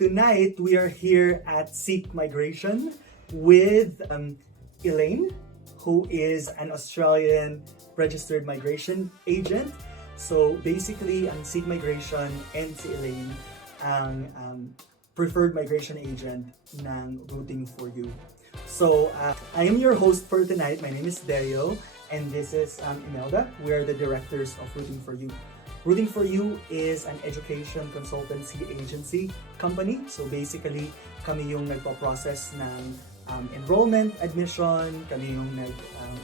Tonight, we are here at Seek Migration with Elaine, who is an Australian registered migration agent. So basically, ang Seek Migration and si Elaine ang preferred migration agent ng Rooting for You. So I am your host for tonight. My name is Dario, and this is Imelda. We are the directors of Rooting for You. Rooting for You is an education consultancy agency company. So basically, kami yung nagpo-process ng enrollment, admission, kami yung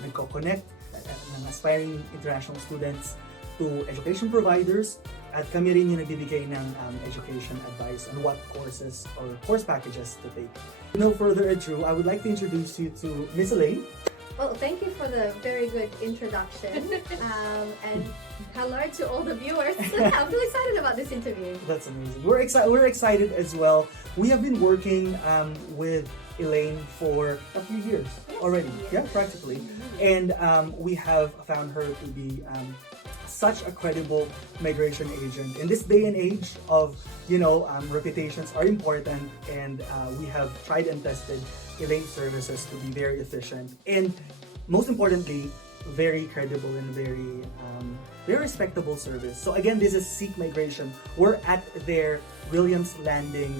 nagko-connect ng aspiring international students to education providers, at kami rin yung nagbibigay ng education advice on what courses or course packages to take. No further ado, I would like to introduce you to Miss Elaine. Well, thank you for the very good introduction. And hello to all the viewers. I'm really excited about this interview. That's amazing. We're excited as well. We have been working with Elaine for a few years already. Yeah, practically. And we have found her to be such a credible migration agent. In this day and age of, reputations are important, and we have tried and tested Elaine's services to be very efficient and, most importantly, very credible and very respectable service. So again, this is Seek Migration. We're at their Williams Landing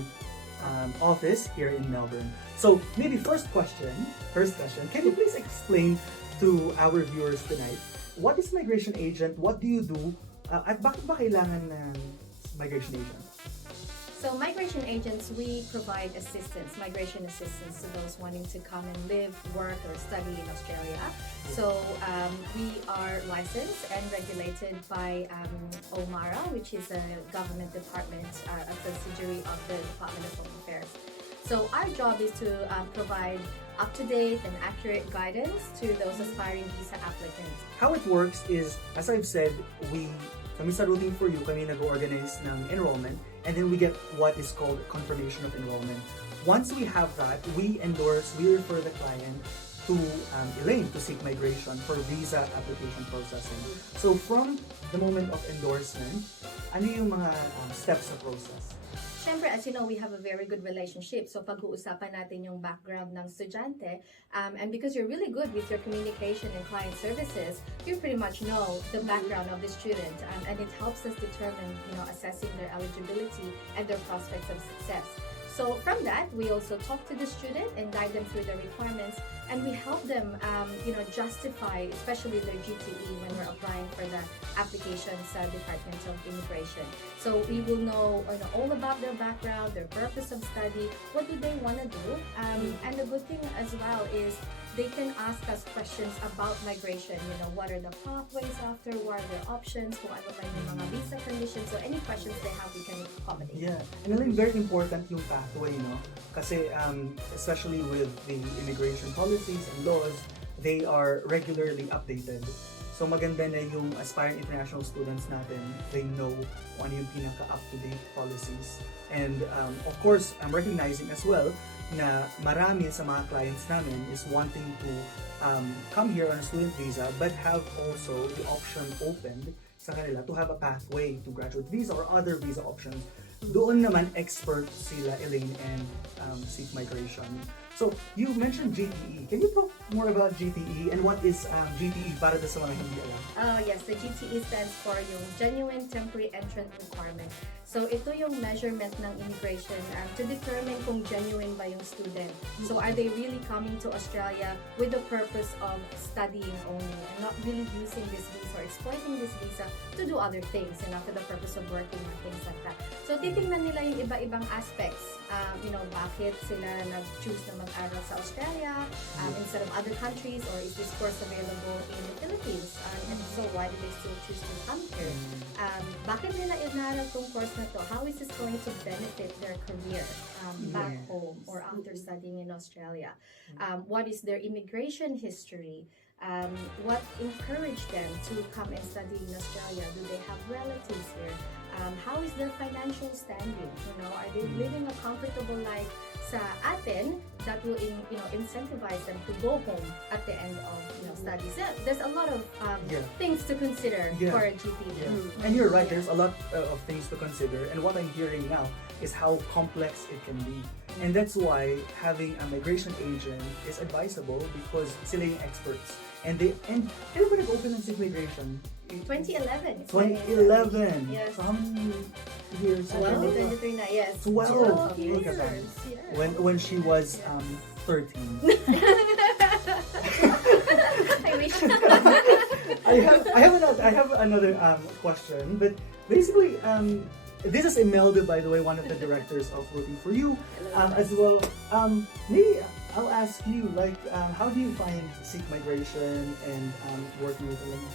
office here in Melbourne. So maybe first question, can you please explain to our viewers tonight, what is migration agent? What do you do? At bakit ba kailangan ng migration agent? So migration agents, we provide migration assistance to those wanting to come and live, work, or study in Australia. So we are licensed and regulated by OMARA, which is a government department, a subsidiary of the Department of Home Affairs. So our job is to provide up-to-date and accurate guidance to those aspiring visa applicants. How it works is, as I've said, kami sa Rooting for You, kami nag-organize ng enrollment, and then we get what is called confirmation of enrollment. Once we have that, we refer the client to Elaine to Seek Migration for visa application processing. So from the moment of endorsement, ano yung mga steps sa process? Siyempre, as you know, we have a very good relationship. So pag-uusapan natin yung background ng estudyante, and because you're really good with your communication and client services, you pretty much know the background of the student, and it helps us determine, assessing their eligibility and their prospects of success. So from that, we also talk to the student and guide them through the requirements, and we help them, justify, especially their GTE when we're applying for the application sa Department of Immigration. So we will know, all about their background, their purpose of study, what do they want to do, and the good thing as well is they can ask us questions about migration. What are the pathways after, what are their options, kung ano man yung mga visa conditions. So any questions they have, we can accommodate. Yeah, and I think very important yung pathway, kasi especially with the immigration policies and laws, they are regularly updated. So maganda na yung aspiring international students natin, they know kung ano yung pinaka-up-to-date policies. And of course, I'm recognizing as well na marami sa mga clients namin is wanting to come here on a student visa but have also the option opened sa kanila to have a pathway to graduate visa or other visa options. Doon naman expert sila, Elaine and Seek Migration. So, you mentioned GTE. Can you talk more about GTE and what is GTE para sa mga hindi alam? Yes, the GTE stands for yung Genuine Temporary Entrant Requirement. So, ito yung measurement ng immigration to determine kung genuine ba yung student. So, are they really coming to Australia with the purpose of studying only and not really using this visa or exploiting this visa to do other things, for the purpose of working or things like that. So, titingnan nila yung iba-ibang aspects. Bakit sila nag-choose na mag-aral sa Australia instead of other countries, or is this course available in the Philippines? And so, why do they still choose to come here? Bakit nila inaral tong course na to? How is this going to benefit their career back home or after studying in Australia? What is their immigration history? what encouraged them to come and study in Australia? Do they have relatives here? How is their financial standing? Are they living a comfortable life sa atin that will incentivize them to go home at the end of studies? There's a lot of things to consider for a GP. And you're right, there's a lot of things to consider, and what I'm hearing now is how complex it can be. And that's why having a migration agent is advisable, because sila yung experts. And kailan ba nag-open ng Seek Migration? 2011. 2011. Yes. So how many years? 2023 na, yes. 12 years. Look at that. Yeah. When she was 13. I wish. I have another question, but basically this is Imelda, by the way, one of the directors of Working for You, as well. Maybe I'll ask you, how do you find Seek Migration and working with Elaine?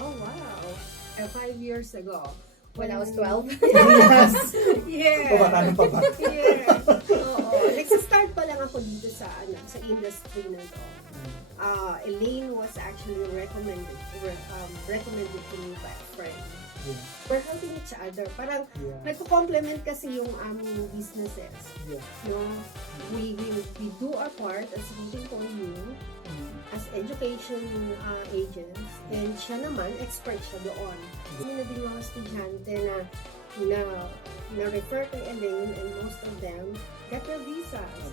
Oh wow! 5 years ago, When I was 12. Yes. Yeah. Pabata pa ba? Yeah. Oo. Nagsa-start pa lang ako dito sa industry na to. Elaine was actually recommended to me by a friend. Yeah. We're helping each other. Parang nagko-complement kasi yung aming businesses. Yeah. No? We do our part as Working for You, as education agents, and siya naman, expert siya doon. May na din mga estudyante na refer kay Elaine, and most of them got their visas.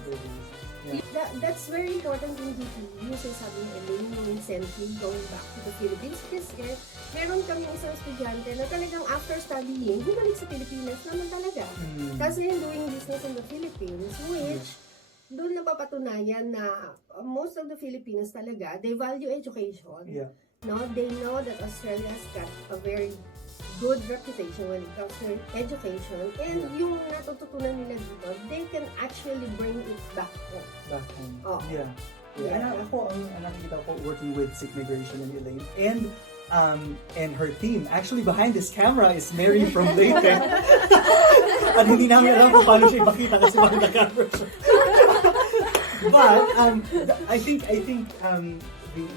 Yeah. That's very important in GP. Yung sabi ni Elaine, yung incentive going back to the Philippines. Kasi meron kami isang estudyante na talagang after studying, bumalik sa Pilipinas naman talaga. Kasi doing business in the Philippines, which doon napapatunayan na most of the Filipinos talaga, they value education. Yeah. No, they know that Australia's got a very good reputation when it comes to education, and yung natututunan nila dito, they can actually bring it back home. Back home. Oh. Yeah. And ako, ang nakikita ko working with Seek Migration and Elaine, and her team. Actually, behind this camera is Mary from Leyte. At hindi namin alam kung paano siya ipakita kasi behind the camera siya. But I think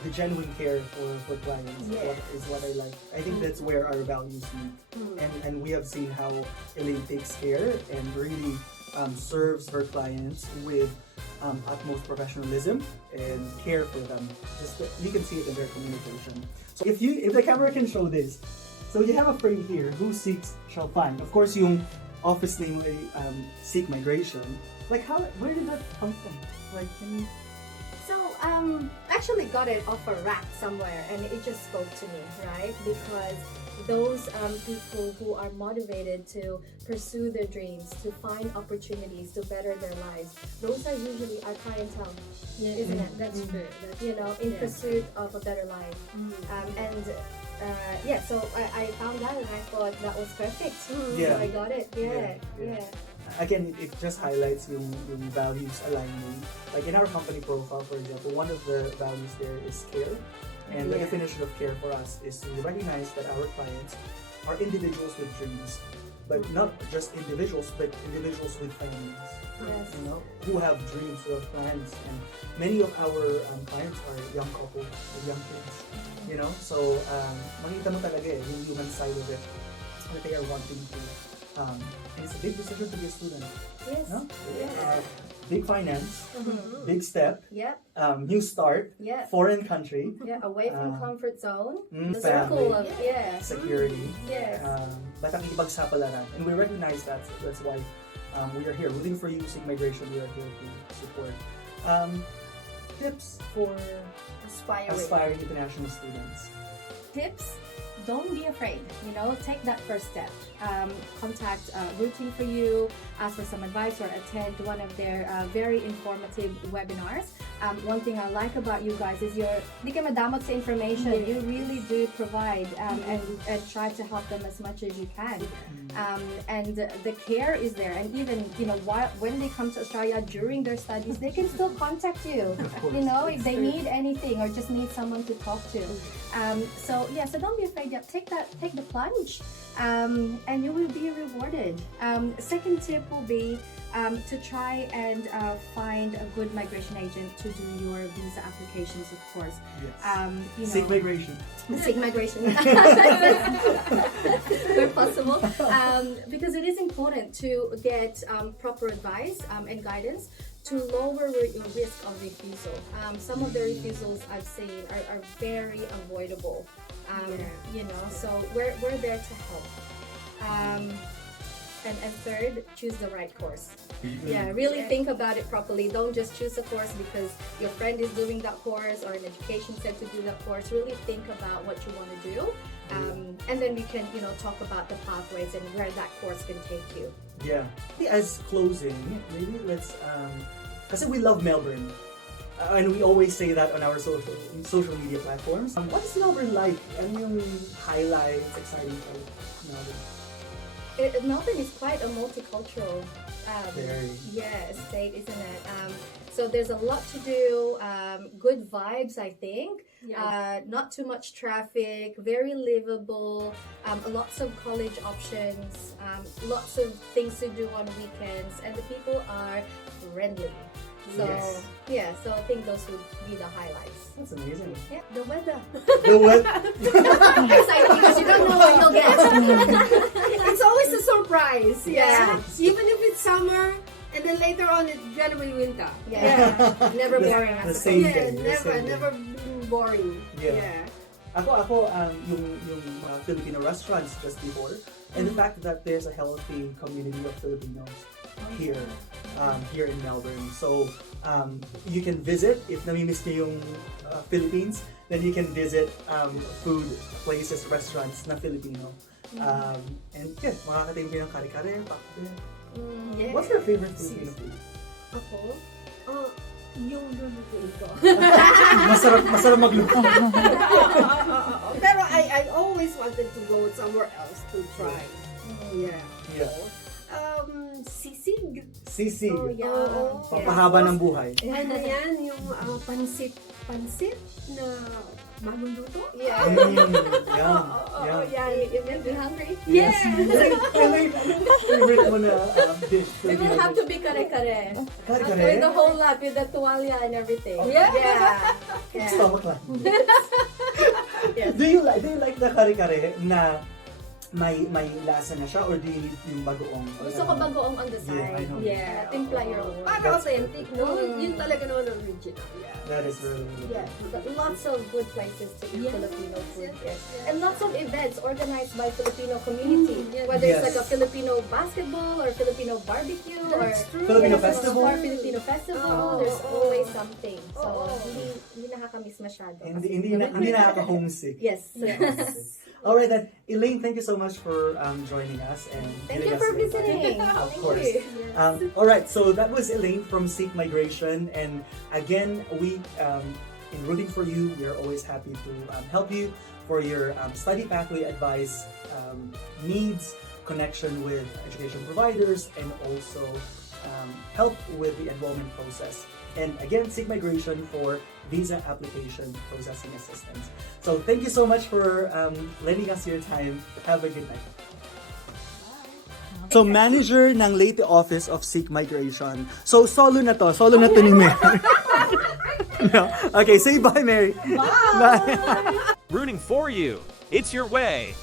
the genuine care for clients is what I like. I think that's where our values meet. And we have seen how Elaine takes care and really serves her clients with utmost professionalism and care for them. You can see it in their communication. So if the camera can show this, so you have a frame here, who seeks shall find. Of course, yung office name Seek Migration. Where did that come from? Can you... So, actually got it off a rack somewhere, and it just spoke to me, right? Because those people who are motivated to pursue their dreams, to find opportunities to better their lives, those are usually our clientele, isn't it? That's true. In pursuit of a better life. So I found that, and I thought that was perfect. So I got it. Yeah. Again, it just highlights yung values aligning. Like in our company profile, for example, one of the values there is care. And the definition of care for us is to recognize that our clients are individuals with dreams. But not just individuals, but individuals with families. Yes. Who have dreams, who have plans. And many of our clients are young couples with young kids. So makita mo talaga yung human side of it, that they are wanting to. And it's a big decision to be a student. Yes. No? Yes. Big finance, big step, Yep. New start, foreign country, Away from comfort zone. The family, circle of security. Yes. Batang ipagsapalaran. And we recognize that. So that's why we are here. Rooting for you, Seek Migration, we are here to support. Tips for aspiring international students. Tips: don't be afraid. Take that first step. Contact Rooting for You, ask for some advice, or attend one of their very informative webinars. One thing I like about you guys is di ka madamot sa information. You really do provide and try to help them as much as you can. And the care is there. And even when they come to Australia during their studies, they can still contact you. If they need anything or just need someone to talk to. So don't be afraid. Yeah, take the plunge, and you will be rewarded. Second tip will be to try and find a good migration agent to do your visa applications, of course. Yes. Seek migration. Seek migration. Where possible. Because it is important to get proper advice and guidance to lower your risk of refusal. Some of the refusals I've seen are very avoidable. So we're there to help. And third, choose the right course. Yeah, really think about it properly. Don't just choose a course because your friend is doing that course or an education said to do that course. Really think about what you want to do. And then we can, talk about the pathways and where that course can take you. Yeah. As closing, maybe let's, kasi we love Melbourne. And we always say that on our social media platforms. What's Melbourne like? Ano yung highlights, exciting about Melbourne? Melbourne is quite a multicultural state, isn't it? So there's a lot to do, good vibes, I think. Not too much traffic, very livable, lots of college options, lots of things to do on weekends, and the people are friendly. So so I think those would be the highlights. That's amazing. Yeah, the weather. The what? Exciting because you don't know what you'll get. It's always a surprise. Yeah. Even if it's summer, and then later on it's January winter. Never boring. The same thing. Never been boring. Ako, yung Filipino restaurants just before, and the fact that there's a healthy community of Filipinos here in Melbourne. So you can visit, if namimiss niyo yung Philippines, then you can visit food places, restaurants na Filipino. And makakating kayo ng kare-kare, pakbet. What's your favorite Filipino food? Ako? Yung lulutuin ko. Masarap magluto. Pero I always wanted to go somewhere else to try. Sisig. Sisig. Papahaba ng buhay. Ano yan? Yung pansit na bagong luto? Yum. It made me hungry. Yes. Favorite mo na dish? It will have to be kare-kare. Kare-kare? With the whole lot, with the tuwalya and everything. Stomach lang. Yes. Do you like the kare-kare na may lasa na siya, or do you need yung bagoong? Gusto ko bagoong on the side. Timpla your own. Para authentic, no? Yun talaga naman ang original. That is really but lots of good places to eat Filipino food. And lots of events organized by Filipino community. Whether it's like a Filipino basketball or Filipino barbecue or Filipino festival. Or Filipino festival. There's always something. So hindi nakakamiss masyado. Hindi nakaka-homesick. Yes. All right, then, Elaine, thank you so much for joining us and thank you for visiting. Of course. All right, so that was Elaine from Seek Migration, and again, we in rooting for you, we are always happy to help you for your study pathway advice, needs, connection with education providers, and also help with the enrollment process. And again, Seek Migration for visa application processing assistance. So thank you so much for lending us your time. Have a good night. So manager ng Leyte office of Seek Migration. So solo na to ni Mary. No. Okay, say bye, Mary. Bye. Rooting for you. It's your way.